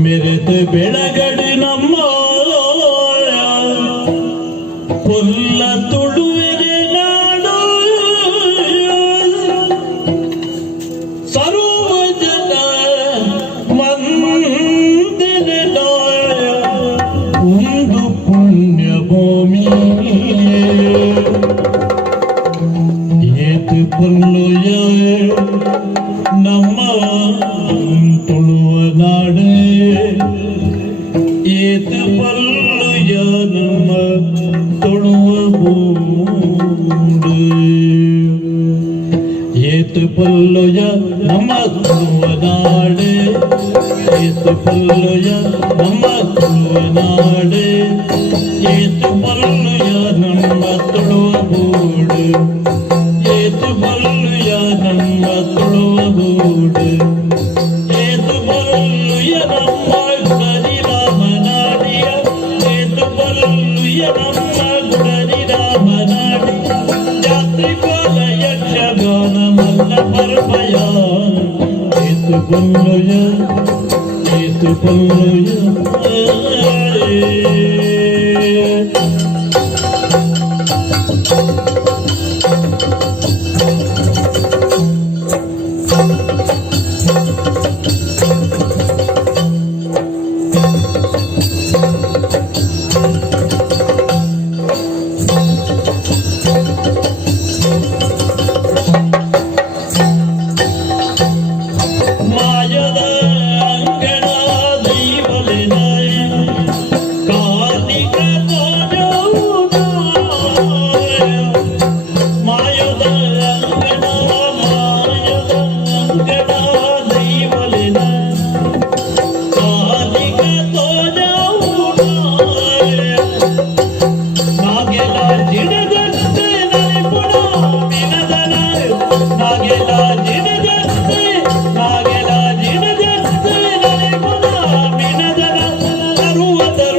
மிருது விளகடு நம்ம பொல்ல துடுவது நாடு சரோஜன மந்திர நாடு உண்டு புண்ணிய பூமி நம்ம புழுவ நாடு ஏத்த பல்லையா நம்ம தொழுவ பூண்டு ஏத்து பல்லையா நம்ம தொழுவ நாடு ஏத்து பல்லையா நம்ம தொழுவ நாடே Tupanaya, Tupanaya, Tupanaya, Tupanaya, Tupanaya, Tupanaya, 妈呀！的。Oh